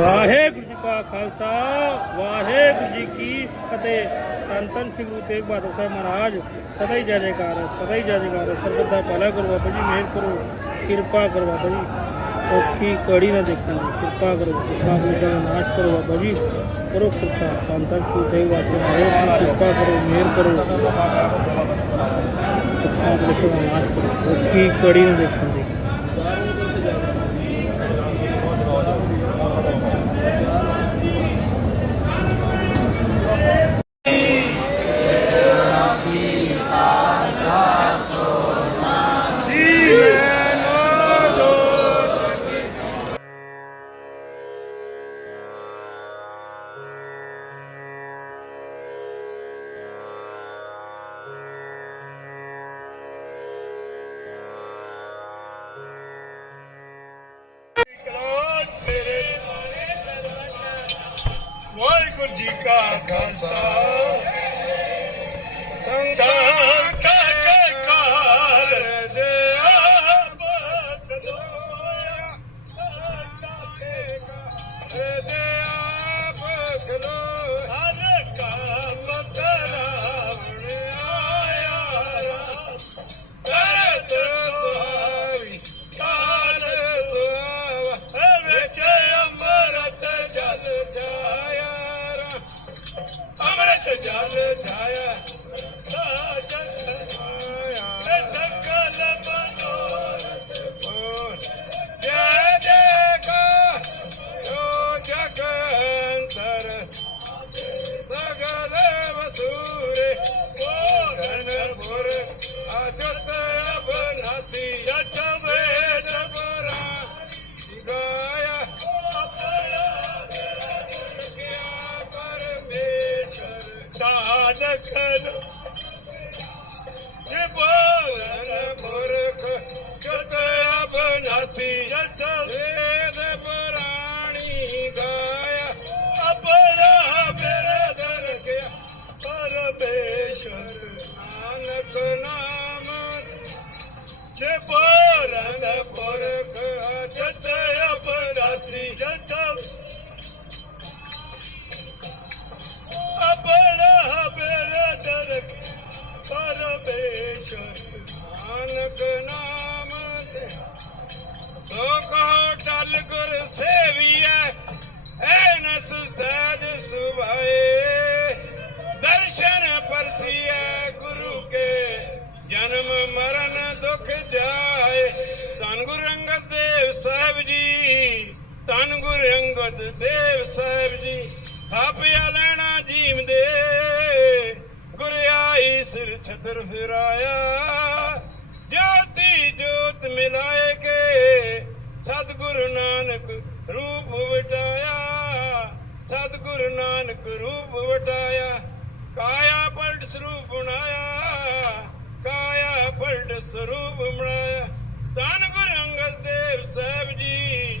ਵਾਹਿਗੁਰੂ ਜੀ ਕਾ ਖਾਲਸਾ, ਵਾਹਿਗੁਰੂ ਜੀ ਕੀ ਫਤਿਹ। ਧੰਨ ਧੰਨ ਸ੍ਰੀ ਗੁਰੂ ਤੇਗ ਬਹਾਦਰ ਸਾਹਿਬ ਮਹਾਰਾਜ, ਸਦਾ ਹੀ ਜੈ ਜੈਕਾਰ ਹੈ, ਸਦਾ ਹੀ ਜੈ ਜੈਕਾਰ ਹੈ। ਸਰਬਤ ਦਾ ਭਲਾ ਕਰੋ ਬਾਬਾ ਜੀ, ਮਿਹਰ ਕਰੋ, ਕਿਰਪਾ ਕਰੋ ਬਾਬਾ ਜੀ। ਔਖੀ ਕੜੀ ਨਾ ਦੇਖਣ ਦੀ, ਕਿਰਪਾ ਕਰੋ, ਕਿਰਪਾ ਬੁਸ਼ਾ ਦਾ ਨਾਸ਼ ਕਰੋ ਬਾਬਾ ਜੀ। ਕਰੋ ਕਿਰਪਾ, ਧੰਨ ਧੰਨ ਸ੍ਰੀ ਤੇਗ ਵਾਸੇ ਮਹਾਰਾਜ ਕਿਰਪਾ ਕਰੋ, ਮਿਹਰ ਕਰੋ। ਕਿਰਪਾ ਬੁਸ਼ਾ ਦਾ ਨਾਸ਼ ਕਰੋ, ਔਖੀ ਕੜੀ ਨਾ ਦੇਖਣ ਦੀ। ਧੰਨ ਗੁਰ ਅੰਗਦ ਦੇਵ ਸਾਹਿਬ ਜੀ, ਥਾਪਿਆ ਲੈਣਾ ਜੀਮ ਦੇ। ਗੁਰਿਆਈ ਸਿਰ ਛਤਰ ਫਿਰਾਇਆ, ਜੋਤੀ ਜੋਤ ਮਿਲਾਏ ਕੇ। ਸਤਿਗੁਰੂ ਨਾਨਕ ਰੂਪ ਵਟਾਇਆ, ਸਤਿਗੁਰੂ ਨਾਨਕ ਰੂਪ ਵਟਾਇਆ। ਕਾਇਆ ਪਲਟ ਸਰੂਪ ਬਣਾਇਆ, ਕਾਇਆ ਪਲਟ ਸਰੂਪ ਬਣਾਇਆ। ਧੰਨ ਗੁਰ ਅੰਗਦ ਦੇਵ ਸਾਹਿਬ ਜੀ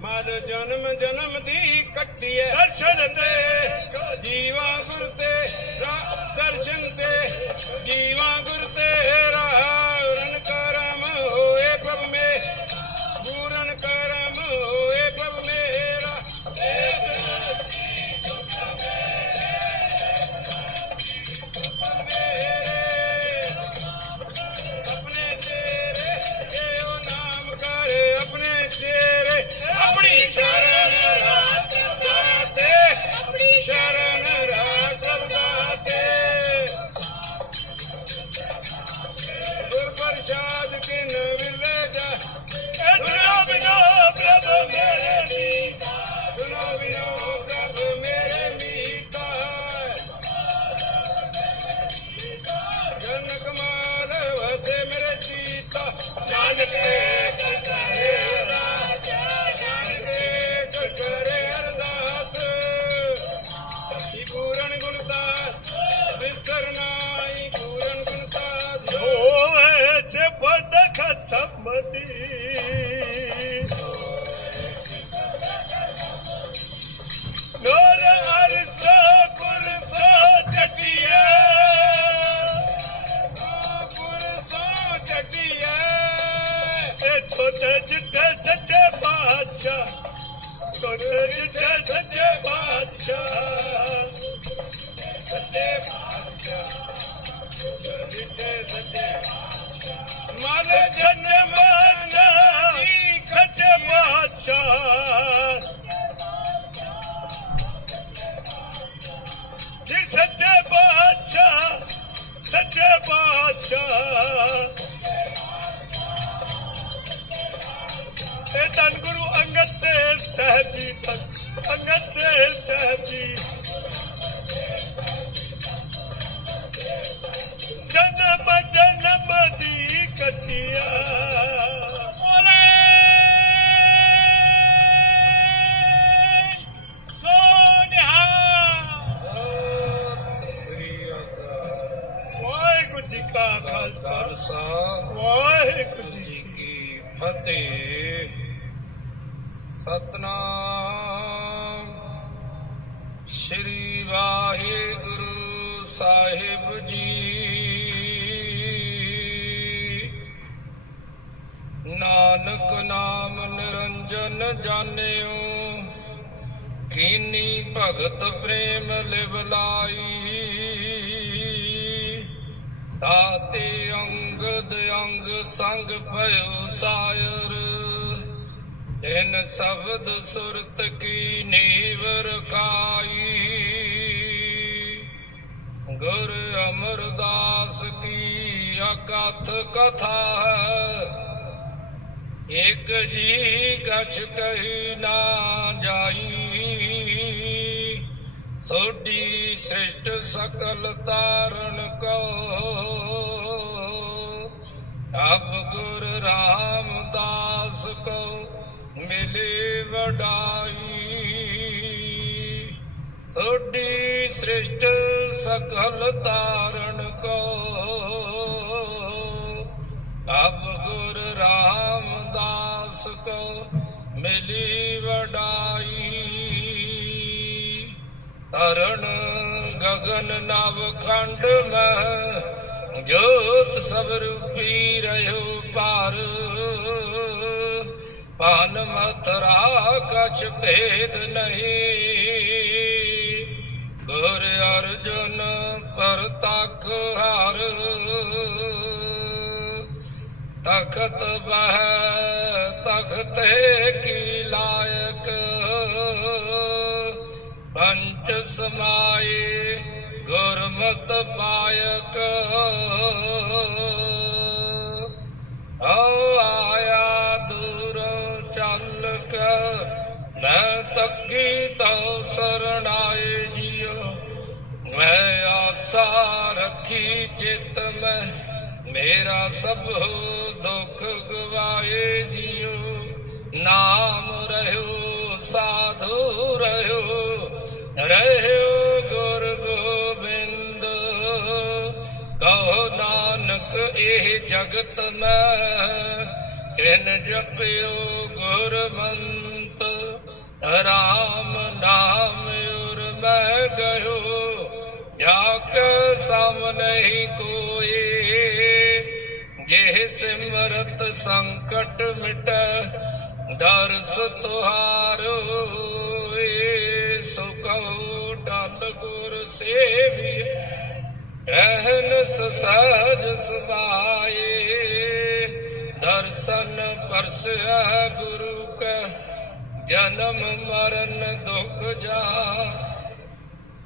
ਮਨ ਜਨਮ ਜਨਮ ਦੀ ਕੱਟੀਏ ਦਰਸ਼ਨ ਦੇ। ਜੀਵਾ ਗੁਰ ਤੇ ਰਾ- ਦਰਸ਼ਨ ਦੇ। ਜੀਵਾ Mande ਕਾ ਖਾਲਸਾ। ਵਾਹਿਗੁਰੂ ਜੀ ਜੀ ਕੀ ਫਤਿਹ। ਸਤਨਾਮ। ਸ੍ਰੀ ਵਾਹਿਗੁਰੂ ਸਾਹਿਬ ਜੀ। ਨਾਨਕ ਨਾਮ ਨਿਰੰਜਨ ਜਾਣਿਓ। ਕੀਨੀ ਭਗਤ ਪ੍ਰੇਮ ਲਿਵ ਲਾਈ। ਤਾਤੇ ਅੰਗਦ ਅੰਗ ਸੰਗ ਭਇਓ ਸਾਇਰ। ਇਨ ਸ਼ਬਦ ਸੁਰਤ ਕੀ ਨੀਵ ਰਕਾਈ ਗੁਰ ਅਮਰਦਾਸ ਕੀ ਅਕਥ ਕਥਾ ਹੈ। ਇਕ ਜੀ ਕਛ ਕਹੀ ਨਾ ਜਾਈ। ਸੋਢੀ ਸ੍ਰਿਸ਼ਟ ਸਕਲ ਤਾਰਨ ਕੋ ਅਬ ਗੁਰ ਰਾਮਦਾਸ ਕੋ ਮਿਲੇ ਵਡਾਈ। ਸੋਢੀ ਸ੍ਰਿਸ਼ਟ ਸਕਲ ਤਾਰਨ ਕੋ ਅਬ ਗੁਰ ਰਾਮਦਾਸ ਕੋ ਮਿਲੀ ਵਡਾਈ। ਤਰਨ ਗਗਨ ਨਵ ਖੰਡ ਮਹ ਜੋਤ ਸਭ ਰੂਪੀ ਰਹਿਓ ਪਾਰ ਪਾਨ ਮਥਰਾ ਕਛ ਭੇਦ ਨਹੀਂ। ਗੁਰ ਅਰਜੁਨ ਪਰ ਤਖ ਹਰ। ਤਖਤ ਬਹ, ਤਖਤੇ ਕੀ ਲਾਇਕ। ਪੰਚ ਸਮਾਏ ਗੁਰਮਤ ਪਾਇਕ ਓ ਆਇਆ ਦੂਰ ਚੱਲ ਕੇ, ਮੈਂ ਤੱਕੀ ਤਉ ਸਰਣਾਏ ਜਿਉ ਮੈਂ ਆਸਾ ਰੱਖੀ ਚਿਤ ਮੈਂ, ਮੇਰਾ ਸਭ ਦੁੱਖ ਗਵਾਏ ਜਿਉ ਨਾਮ ਰਹਿਓ, ਸਾਧੂ ਰਹਿਓ ਰਹਿਓ ਜਗਤ ਮੈਂ ਕਿਨ ਜਪਿਓ ਗੁਰਮੰਤ, ਰਾਮ ਨਾਮ ਉਰ ਮੈਂ ਗਇਓ ਜਾ ਕੇ ਸਮ ਨਹੀਂ ਕੋਏ, ਜੇ ਸਿਮਰਤ ਸੰਕਟ ਮਿਟੈ, ਦਰਸ ਤੁਹਾਰੋ ਏ ਸੋ ਕਹੋ ਟਲ ਗੁਰ ਸੇਵੀ ਅਹਨਸ ਸਹਜ ਸਬਾਏ, ਦਰਸ਼ਨ ਪਰਸੈ ਗੁਰੂ ਕੈ, ਜਨਮ ਮਰਨ ਦੁਖ ਜਾ।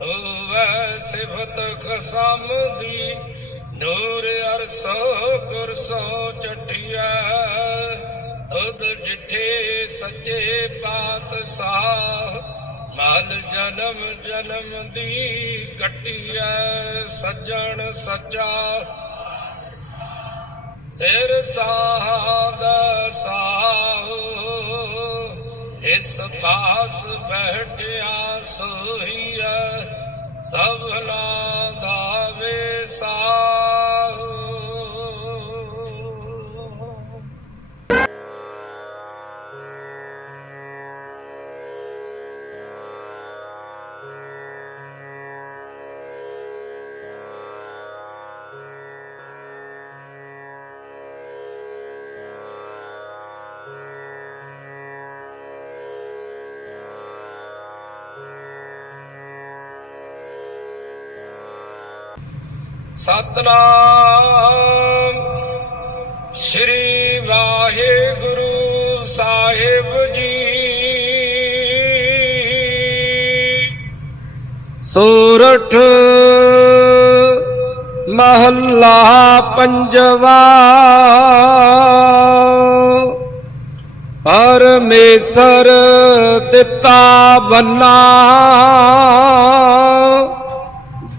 ਹੋਵੇ ਸਿਫਤ ਖਸਮ ਦੀ ਨੂਰ ਅਰਸੋ ਗੁਰਸੋ ਚਟਿਆ ਤੁਧ ਡਿਠੇ ਸੱਚੇ ਪਾਤਸ਼ਾਹ ਮਲ ਜਨਮ ਜਨਮ ਦੀ ਕਟਿਆ, ਸੱਜਣ ਸੱਚਾ। ਸਿਰ ਸਾਧ ਸਾਹੋ, ਇਸ ਪਾਸ ਬੈਠਿਆ ਸੋਹੀਆ ਸਭਨਾ ਦਾ ਵਿਸਾਹੋ ਸਤਨਾਮ। ਸ੍ਰੀ ਵਾਹਿਗੁਰੂ ਸਾਹਿਬ ਜੀ। ਸੋਰਠ ਮਹੱਲਾ ਪੰਜਵਾ। ਪਰਮੇਸ਼ਰ ਦਿੱਤਾ ਬੰਨਾ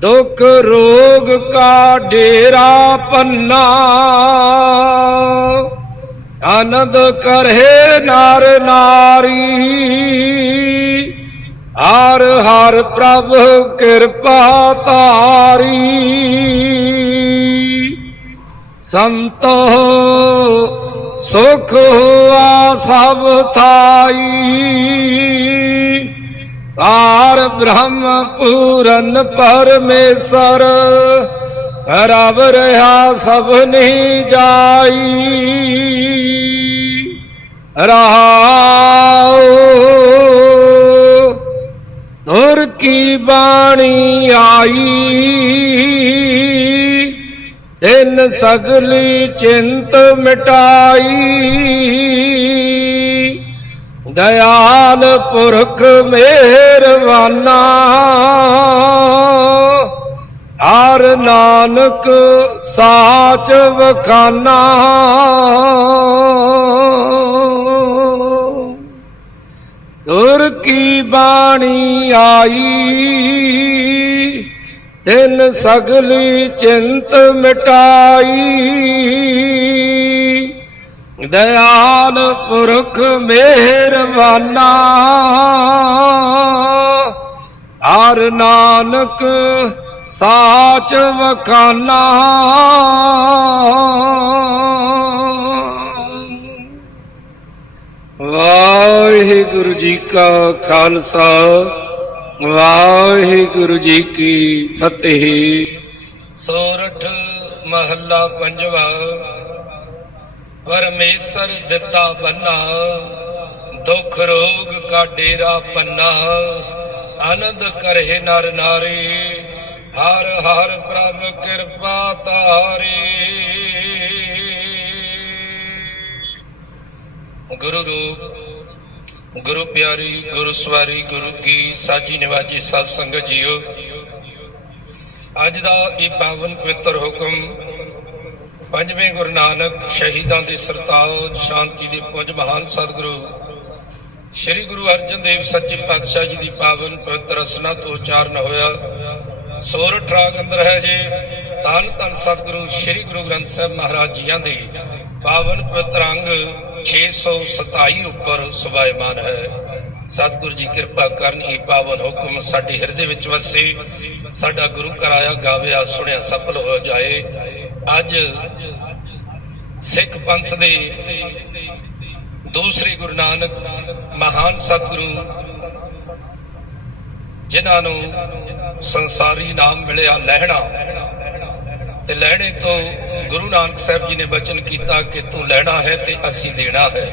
ਦੁਖ ਰੋਗ ਕਾ ਡੇਰਾ ਪੰਨਾ। ਆਨੰਦ ਕਰੇ ਨਾਰ ਨਾਰੀ। ਹਰ ਹਰ ਪ੍ਰਭ ਕਿਰਪਾ ਤਾਰੀ। ਸੰਤੋ ਸੁਖ ਹੋਆ ਸਭ ਥਾਈ। ਪਾਰ ਬ੍ਰਹਮ ਪੂਰਨ ਪਰਮੇਸ਼ਰ, ਰਵ ਰਹਾ ਸਭ ਨਹੀਂ ਜਾਈ। ਰਹਾਉ ਤੁਰ ਕੀ ਬਾਣੀ ਆਈ? ਤਿੰਨ ਸਗਲੀ ਚਿੰਤ ਮਿਟਾਈ। ਦਇਆਲ ਪੁਰਖ ਮਿਹਰਵਾਨਾ ਹਰ ਨਾਨਕ ਸਾਚ ਵਖਾਨਾ। ਦੁਰ ਕੀ ਬਾਣੀ ਆਈ, ਤਿੰਨ ਸਗਲੀ ਚਿੰਤ ਮਿਟਾਈ। ਦਇਆਲ ਪੁਰਖ ਮਿਹਰਵਾਨਾ ਹਰ ਨਾਨਕ ਸਾਚ ਵਖਾਨਾ। ਵਾਹਿਗੁਰੂ ਜੀ ਕਾ ਖਾਲਸਾ, ਵਾਹਿਗੁਰੂ ਜੀ ਕੀ ਫਤਿਹ। ਸੋਰਠ ਮਹੱਲਾ ਪੰਜਵਾ ਪਰਮੇਸ਼ਰ ਦਿੱਤਾ ਬੰਨਾ, ਦੁੱਖ ਰੋਗ ਕਾ ਡੇਰਾ ਪੰਨਾ, ਆਨੰਦ ਕਰਹਿ ਨਰ ਨਾਰੀ, ਹਰ ਹਰ ਪ੍ਰਭ ਕਿਰਪਾ ਤਾਰੀ। ਗੁਰੂ ਰੂਪ, ਗੁਰੂ ਪਿਆਰੀ, ਗੁਰੂ ਸਵਾਰੀ, ਗੁਰੂ ਕੀ ਸਾਜੀ ਨਿਵਾਜੀ ਸਤ ਸੰਗਤ ਜੀਓ। ਅੱਜ ਦਾ ਇਹ ਪਾਵਨ ਪਵਿੱਤਰ ਹੁਕਮ ਪੰਜਵੇਂ ਗੁਰੂ ਨਾਨਕ ਸ਼ਹੀਦਾਂ ਦੇ ਸਰਤਾਜ, ਸ਼ਾਂਤੀ ਦੇ ਪੁੰਜ ਮਹਾਨ ਸਤਿਗੁਰੂ, ਸ੍ਰੀ ਗੁਰੂ ਅਰਜਨ ਦੇਵ ਸੱਚੇ ਪਾਤਸ਼ਾਹ ਜੀ ਦੀ ਪਾਵਨ ਪਵਿੱਤਰ ਰਸਨਾ ਤੋਂ ਉਚਾਰਨ ਹੋਇਆ। ਸੋਰਠ ਰਾਗ ਅੰਦਰ ਹੈ ਜੇ, ਧੰਨ ਧੰਨ ਸਤਿਗੁਰੂ ਸ੍ਰੀ ਗੁਰੂ ਗ੍ਰੰਥ ਸਾਹਿਬ ਮਹਾਰਾਜ ਜੀਆਂ ਦੇ ਪਾਵਨ ਪਵਿੱਤਰ ਅੰਗ 627 ਉੱਪਰ ਸੁਭਾਇਮਾਨ ਹੈ। ਸਤਿਗੁਰੂ ਜੀ ਕਿਰਪਾ ਕਰਨ ਇਹ ਪਾਵਨ ਹੁਕਮ ਸਾਡੇ ਹਿਰਦੇ ਵਿੱਚ ਵਸੇ, ਸਾਡਾ ਗੁਰੂ ਕਰਾਇਆ ਗਾਵਿਆ ਸੁਣਿਆ ਸਫਲ ਹੋ ਜਾਏ। ਅੱਜ ਸਿੱਖ ਪੰਥ ਦੇ ਦੂਸਰੇ ਗੁਰੂ ਨਾਨਕ ਮਹਾਨ ਸਤਿਗੁਰੂ ਜਿਨ੍ਹਾਂ ਨੂੰ ਸੰਸਾਰੀ ਨਾਮ ਮਿਲਿਆ ਲਹਿਣਾ। ਤੇ ਲਹਿਣੇ ਤੋਂ ਗੁਰੂ ਨਾਨਕ ਸਾਹਿਬ ਜੀ ਨੇ ਬਚਨ ਕੀਤਾ ਕਿ ਤੂੰ ਲੈਣਾ ਹੈ ਤੇ ਅਸੀਂ ਦੇਣਾ ਹੈ।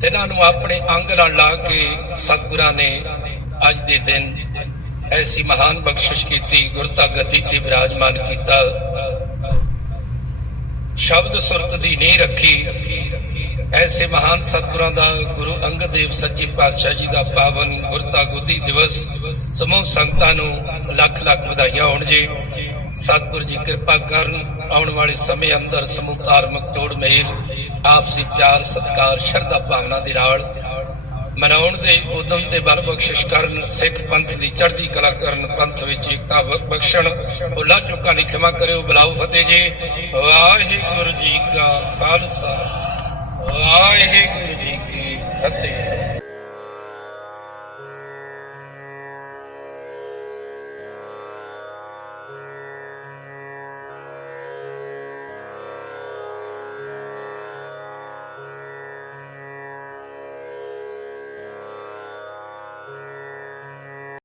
ਤੇ ਇਹਨਾਂ ਨੂੰ ਆਪਣੇ ਅੰਗ ਨਾਲ ਲਾ ਕੇ ਸਤਿਗੁਰਾਂ ਨੇ ਅੱਜ ਦੇ ਦਿਨ ਐਸੀ ਮਹਾਨ ਬਖਸ਼ਿਸ਼ ਕੀਤੀ ਗੁਰਤਾ ਗੱਦੀ ਤੇ ਵਿਰਾਜਮਾਨ ਕੀਤਾ। ਸ਼ਬਦ ਸੁਰਤ ਦੀ ਨੀਂਹ ਰੱਖੀ। ਐਸੇ ਮਹਾਨ ਸਤਿਗੁਰਾਂ ਦਾ ਗੁਰੂ ਅੰਗਦ ਦੇਵ ਸੱਚੇ ਪਾਤਸ਼ਾਹ ਜੀ ਦਾ ਪਾਵਨ ਗੁਰਤਾ ਗੁੱਦੀ ਦਿਵਸ ਸਮੂਹ ਸੰਗਤਾਂ ਨੂੰ ਲੱਖ ਲੱਖ ਵਧਾਈਆਂ ਹੋਣ ਜੀ। ਸਤਿਗੁਰ ਜੀ ਕਿਰਪਾ ਕਰਨ, ਆਉਣ ਵਾਲੇ ਸਮੇਂ ਅੰਦਰ ਸਮੂਹ ਧਾਰਮਿਕ ਤੋੜ ਮੇਲ, ਆਪਸੀ ਪਿਆਰ, ਸਤਿਕਾਰ, ਸ਼ਰਧਾ, ਭਾਵਨਾ ਦੇ ਨਾਲ ਮਨਾਉਣ ਦੇ ਉਦਮ ਤੇ ਬਲ ਬਖਸ਼ਿਸ਼ ਕਰਨ, ਸਿੱਖ ਪੰਥ ਦੀ ਚੜ੍ਹਦੀ ਕਲਾ ਕਰਨ, ਪੰਥ ਵਿੱਚ ਏਕਤਾ ਬਖਸ਼ਣ, ਭੁੱਲਾਂ ਚੁੱਕਾਂ ਦੀ ਖਿਮਾ ਕਰਿਓ ਬਲਾਉ ਫਤਿਹ ਜੀ। ਵਾਹਿਗੁਰੂ ਜੀ ਕਾ ਖਾਲਸਾ। ਵਾਹਿਗੁਰੂ ਜੀ ਕੀ ਫਤਿਹ।